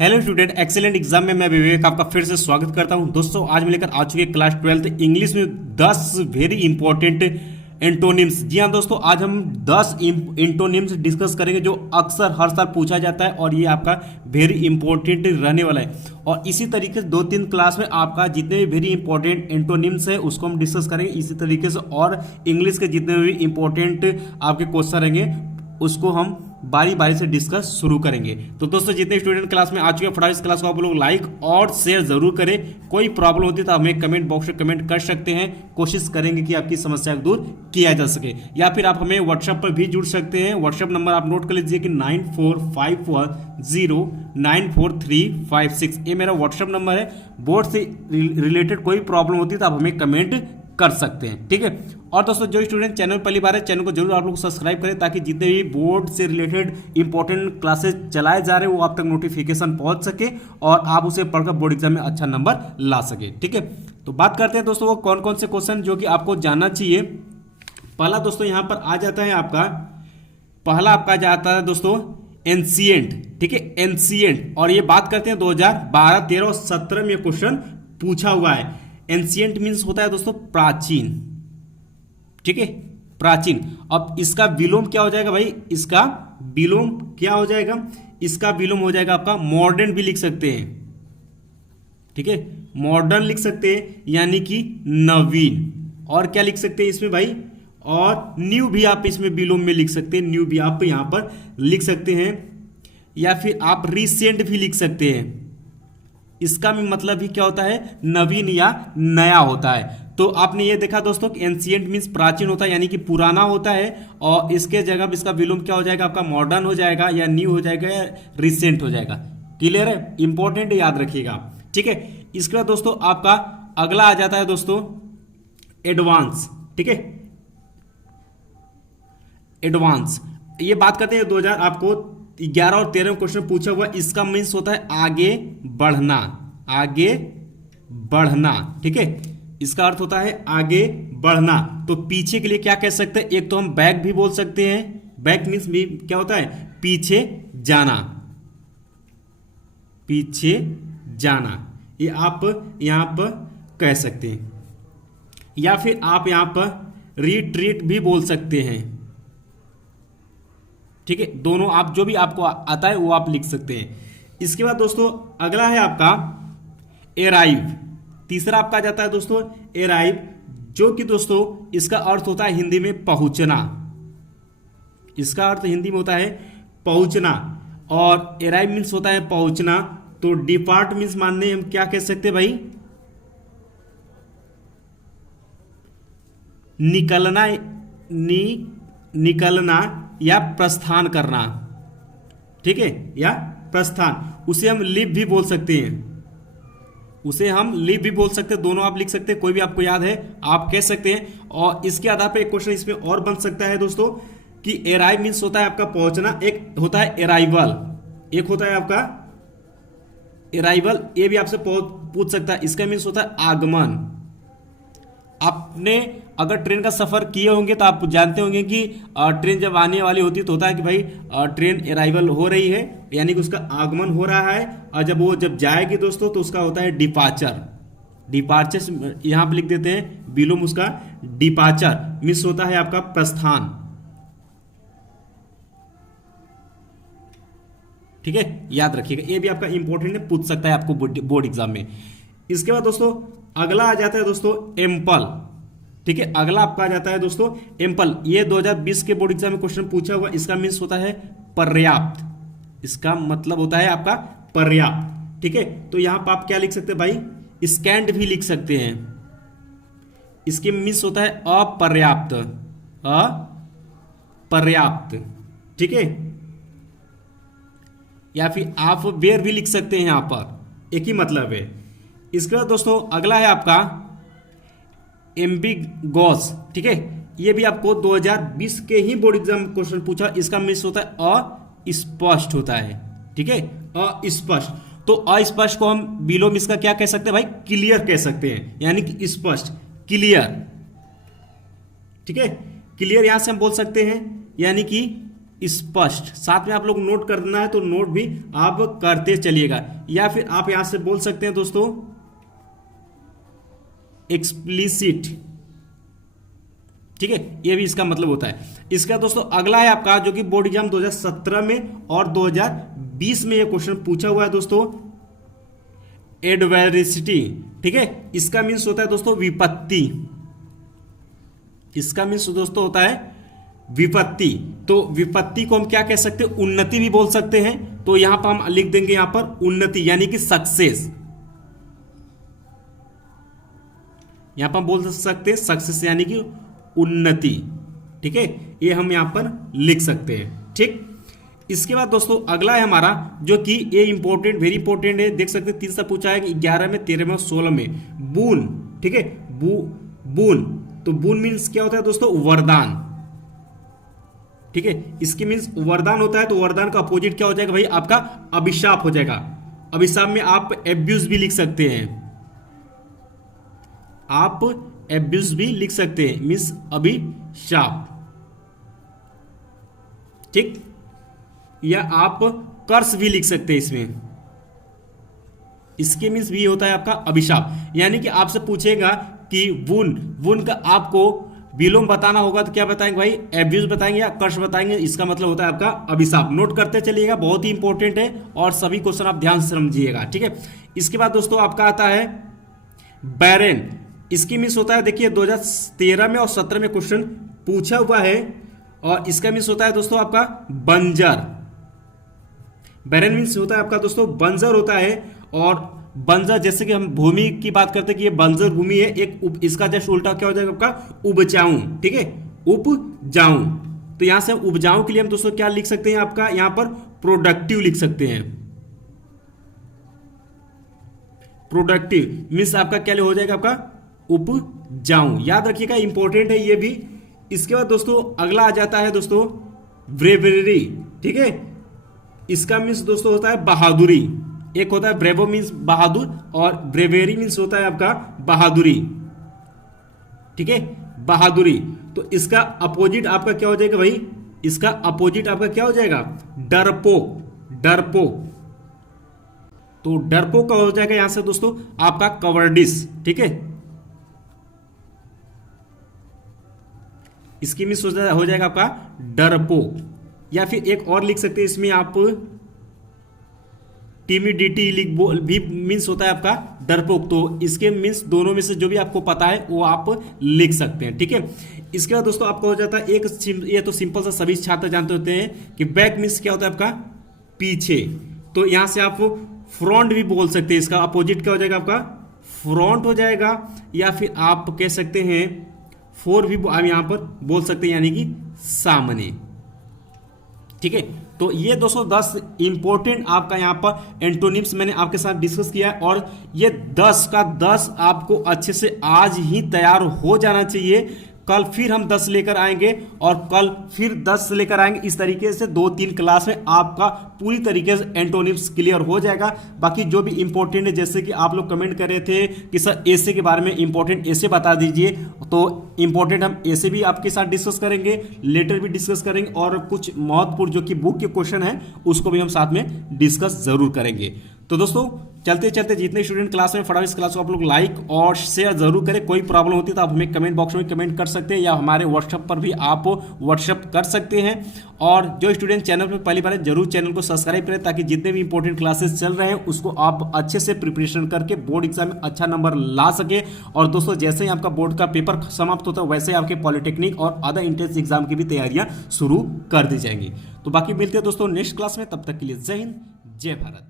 Hello student, excellent exam में मैं विवेक आपका फिर से स्वागत करता हूं। दोस्तों आज मैं लेकर आ चुके क्लास 12 इंग्लिश में 10 वेरी इंपॉर्टेंट एंटोनिम्स। जी हाँ दोस्तों, आज हम 10 एंटोनिम्स डिस्कस करेंगे जो अक्सर हर साल पूछा जाता है और ये आपका वेरी इंपॉर्टेंट रहने वाला है। और इसी तरीके से 2-3 क्लास में आपका जितने भी वेरी इंपॉर्टेंट एंटोनिम्स है उसको हम डिस्कस करेंगे। इसी तरीके से और इंग्लिश के जितने भी इंपॉर्टेंट आपके क्वेश्चन रहेंगे उसको हम बारी बारी से डिस्कस शुरू करेंगे। तो दोस्तों जितने स्टूडेंट क्लास में आ चुके हैं फटाफट इस क्लास को आप लोग लाइक और शेयर जरूर करें। कोई प्रॉब्लम होती है तो हमें कमेंट बॉक्स में कमेंट कर सकते हैं, कोशिश करेंगे कि आपकी समस्या को दूर किया जा सके। या फिर आप हमें व्हाट्सएप पर भी जुड़ सकते हैं। व्हाट्सएप नंबर आप नोट कर लीजिए कि 9451094356। ये मेरा व्हाट्सएप नंबर है। बोर्ड से रिलेटेड कोई प्रॉब्लम होती है तो आप हमें कमेंट कर सकते हैं, ठीक है। और दोस्तों जो स्टूडेंट चैनल पहली बार है चैनल को जरूर आप लोग सब्सक्राइब करें ताकि जितने भी बोर्ड से रिलेटेड इंपॉर्टेंट क्लासेस चलाए जा रहे हैं वो आप तक नोटिफिकेशन पहुंच सके और आप उसे पढ़कर बोर्ड एग्जाम में अच्छा नंबर ला सके, ठीक है। तो बात करते हैं दोस्तों वो कौन कौन से क्वेश्चन जो कि आपको जानना चाहिए। पहला दोस्तों यहां पर आ जाता है आपका, पहला आपका जाता है दोस्तों एंशिएंट, ठीक है, एंशिएंट। और ये बात करते हैं 2012, 13 और 17 में क्वेश्चन पूछा हुआ है। एंशिएंट मीन्स होता है दोस्तों प्राचीन, ठीक है, प्राचीन। अब इसका विलोम क्या हो जाएगा भाई, इसका विलोम क्या हो जाएगा, इसका विलोम हो जाएगा आपका मॉडर्न भी लिख सकते हैं, ठीक है, मॉडर्न लिख सकते हैं यानी कि नवीन। और क्या लिख सकते हैं इसमें भाई, और न्यू भी आप इसमें विलोम में लिख सकते हैं, न्यू भी आप यहां पर लिख सकते हैं। या फिर आप रिसेंट भी लिख सकते हैं। इसका भी मतलब भी क्या होता है, नवीन या नया होता है। तो आपने ये देखा दोस्तों कि एंशिएंट मीन्स प्राचीन होता है यानी कि पुराना होता है, और इसके जगह इसका विलोम क्या हो जाएगा आपका मॉडर्न हो जाएगा या न्यू हो जाएगा या रिसेंट हो जाएगा। क्लियर है, इंपॉर्टेंट याद रखिएगा, ठीक है। इसके बाद दोस्तों आपका अगला आ जाता है दोस्तों एडवांस, ठीक है, एडवांस। ये बात करते हैं 2000 आपको 11 और 13 क्वेश्चन पूछा हुआ। इसका मीन्स होता है आगे बढ़ना, आगे बढ़ना, ठीक है। इसका अर्थ होता है आगे बढ़ना। तो पीछे के लिए क्या कह सकते हैं, एक तो हम बैक भी बोल सकते हैं। बैक मीन्स भी क्या होता है, पीछे जाना, पीछे जाना, ये आप यहां पर कह सकते हैं। या फिर आप यहां पर रिट्रीट भी बोल सकते हैं, ठीक है। दोनों आप जो भी आपको आता है वो आप लिख सकते हैं। इसके बाद दोस्तों अगला है आपका एराइव। तीसरा आपका जाता है दोस्तों एराइव, जो कि दोस्तों इसका अर्थ होता है हिंदी में पहुंचना। इसका अर्थ हिंदी में होता है पहुंचना, और एराइव मीन्स होता है पहुंचना। तो डिपार्ट मीन्स मानने हम क्या कह सकते हैं भाई, निकलना, निकलना या प्रस्थान करना, ठीक है, या प्रस्थान। उसे हम लीव भी बोल सकते हैं, उसे हम लीव भी बोल सकते हैं। दोनों आप लिख सकते हैं, कोई भी आपको याद है आप कह सकते हैं। और इसके आधार पर एक क्वेश्चन इसमें और बन सकता है दोस्तों कि एराइव मीन्स होता है आपका पहुंचना, एक होता है एराइवल, एक होता है आपका एराइवल। ये भी आपसे पूछ सकता है। इसका मीन्स होता है आगमन। आपने अगर ट्रेन का सफर किए होंगे तो आप जानते होंगे कि ट्रेन जब आने वाली होती है तो होता है कि भाई ट्रेन अराइवल हो रही है, यानी कि उसका आगमन हो रहा है। और जब जाएगी दोस्तों तो उसका होता है डिपार्चर। डिपार्चर यहां पे लिख देते हैं, विलोम उसका डिपार्चर मिस होता है आपका प्रस्थान, ठीक है, याद रखिएगा। ये भी आपका इंपॉर्टेंट है, पूछ सकता है आपको बोर्ड एग्जाम में। इसके बाद दोस्तों अगला आ जाता है दोस्तों एम्पल, ठीक है। अगला आपका आ जाता है दोस्तों एम्पल। ये 2020 के बोर्ड एग्जाम में क्वेश्चन पूछा हुआ। इसका मीन्स होता है पर्याप्त, इसका मतलब होता है आपका पर्याप्त, ठीक है। तो यहां पर आप क्या लिख सकते हैं भाई, स्कैंड भी लिख सकते हैं। इसके मीन्स होता है अपर्याप्त, अपर्याप्त, ठीक है। या फिर आप बेर भी लिख सकते हैं, यहां पर एक ही मतलब है। इसके बाद दोस्तों अगला है आपका एम्बिगस, ठीक है। ये भी आपको 2020 के ही बोर्ड एग्जाम क्वेश्चन पूछा। इसका मीन्स होता है अस्पष्ट होता है, ठीक है, अस्पष्ट। तो अस्पष्ट को हम विलोम इसका क्या कह सकते हैं भाई, क्लियर कह सकते हैं, यानी कि स्पष्ट, क्लियर, ठीक है। क्लियर यहां से हम बोल सकते हैं यानी कि स्पष्ट, साथ में आप लोग नोट करना है तो नोट भी आप करते चलिएगा, या फिर आप यहां से बोल सकते हैं दोस्तों एक्सप्लिसिट, ठीक है, ये भी इसका मतलब होता है। इसका दोस्तों अगला है आपका जो कि बोर्ड एग्जाम 2017 में और 2020 में ये क्वेश्चन पूछा हुआ है दोस्तों, एडवर्सिटी, ठीक है, इसका मीन्स होता है दोस्तों विपत्ति, इसका मीन्स दोस्तों होता है विपत्ति। तो विपत्ति को हम क्या कह सकते हैं, उन्नति भी बोल सकते हैं। तो यहां पर हम लिख देंगे यहां पर उन्नति यानी कि सक्सेस, यहां पर हम बोल सकते हैं सक्सेस यानी कि उन्नति, ठीक है, ये हम यहां पर लिख सकते हैं। ठीक, इसके बाद दोस्तों अगला है हमारा जो कि ये इंपॉर्टेंट, वेरी इंपॉर्टेंट है, देख सकते हैं 3 से पूछा है कि 11 में, 13 में और 16 में, बून, ठीक है, बून, तो बून मीन्स क्या होता है दोस्तों, वरदान, ठीक है, इसके मीन्स वरदान होता है। तो वरदान का अपोजिट क्या हो जाएगा भाई, आपका अभिशाप हो जाएगा। अभिशाप में आप एब्यूज भी लिख सकते हैं, आप एब्यूज भी लिख सकते हैं, मीन्स अभिशाप, ठीक, या आप कर्स भी लिख सकते हैं इसमें, इसके मीन्स भी होता है आपका अभिशाप। यानी कि आपसे पूछेगा कि वुन का आपको विलोम बताना होगा तो क्या बताएंगे भाई, एब्यूज बताएंगे या कर्स बताएंगे, इसका मतलब होता है आपका अभिशाप। नोट करते चलिएगा, बहुत ही इंपॉर्टेंट है और सभी क्वेश्चन आप ध्यान से समझिएगा, ठीक है। इसके बाद दोस्तों आपका आता है बैरन, इसकी मीन्स होता है, देखिए 2013 में और 17 में क्वेश्चन पूछा हुआ है, और इसका मीन्स होता है दोस्तों आपका बंजर। बैरन मीन्स होता है आपका दोस्तों बंजर होता है, और बंजर जैसे कि हम भूमि की बात करते हैं कि ये बंजर भूमि है, एक इसका जस्ट उल्टा क्या हो जाएगा आपका उपजाऊ, ठीक है, उपजाऊ। तो यहां से उपजाऊ के लिए हम दोस्तों क्या लिख सकते हैं, आपका यहां पर प्रोडक्टिव लिख सकते हैं, प्रोडक्टिव मीन्स आपका क्या हो जाएगा, आपका उपजाऊ, याद रखिएगा, इंपॉर्टेंट है ये भी। इसके बाद दोस्तों अगला आ जाता है दोस्तों ब्रेवरी, ठीक है, इसका मीन्स दोस्तों होता है बहादुरी। एक होता है ब्रेवो मीन्स बहादुर, और ब्रेवेरी मीन्स होता है आपका बहादुरी, ठीक है, बहादुरी। तो इसका अपोजिट आपका क्या हो जाएगा भाई, इसका अपोजिट आपका क्या हो जाएगा, डरपोक, डरपोक। तो डरपोक का हो जाएगा यहां से दोस्तों आपका कवर्डिस, ठीक है, इसकी मीन्स हो जाएगा आपका डरपोक, या फिर एक और लिख सकते हैं इसमें आप टिमिडिटी भी मीन्स होता है आपका डरपोक। तो इसके मीन्स दोनों में से जो भी आपको पता है वो आप लिख सकते हैं, ठीक है। इसके बाद दोस्तों आपका हो जाता है एक, ये तो सिंपल सा सभी छात्र जानते होते हैं कि बैक मीन्स क्या होता है आपका पीछे। तो यहां से आप फ्रंट भी बोल सकते हैं, इसका अपोजिट क्या हो जाएगा आपका फ्रंट हो जाएगा, या फिर आप कह सकते हैं फोर भी आप यहां पर बोल सकते हैं, यानी कि सामने, ठीक है। तो ये दोस्तों 10 इंपॉर्टेंट आपका यहां पर एंटोनिम्स मैंने आपके साथ डिस्कस किया है, और ये 10 का 10 आपको अच्छे से आज ही तैयार हो जाना चाहिए। कल फिर हम 10 लेकर आएंगे, और कल फिर 10 लेकर आएंगे। इस तरीके से 2-3 क्लास में आपका पूरी तरीके से एंटोनिम्स क्लियर हो जाएगा। बाकी जो भी इंपॉर्टेंट है, जैसे कि आप लोग कमेंट कर रहे थे कि सर ऐसे के बारे में इंपॉर्टेंट ऐसे बता दीजिए, तो इंपॉर्टेंट हम ऐसे भी आपके साथ डिस्कस करेंगे, लेटर भी डिस्कस करेंगे, और कुछ महत्वपूर्ण जो कि बुक के क्वेश्चन है उसको भी हम साथ में डिस्कस जरूर करेंगे। तो दोस्तों चलते चलते जितने स्टूडेंट क्लास में फटाफट इस क्लास को आप लोग लाइक और शेयर जरूर करें। कोई प्रॉब्लम होती है तो आप हमें कमेंट बॉक्स में कमेंट कर सकते हैं, या हमारे व्हाट्सएप पर भी आप व्हाट्सएप कर सकते हैं। और जो स्टूडेंट चैनल पर पहली बार है जरूर चैनल को सब्सक्राइब करें, ताकि जितने भी इंपॉर्टेंट क्लासेस चल रहे हैं उसको आप अच्छे से प्रिपरेशन करके बोर्ड एग्जाम में अच्छा नंबर ला सके। और दोस्तों जैसे ही आपका बोर्ड का पेपर समाप्त होता है वैसे आपके पॉलिटेक्निक और अदर एंट्रेंस एग्जाम की भी तैयारियां शुरू कर दी जाएंगी। तो बाकी मिलते हैं दोस्तों नेक्स्ट क्लास में, तब तक के लिए जय हिंद, जय भारत।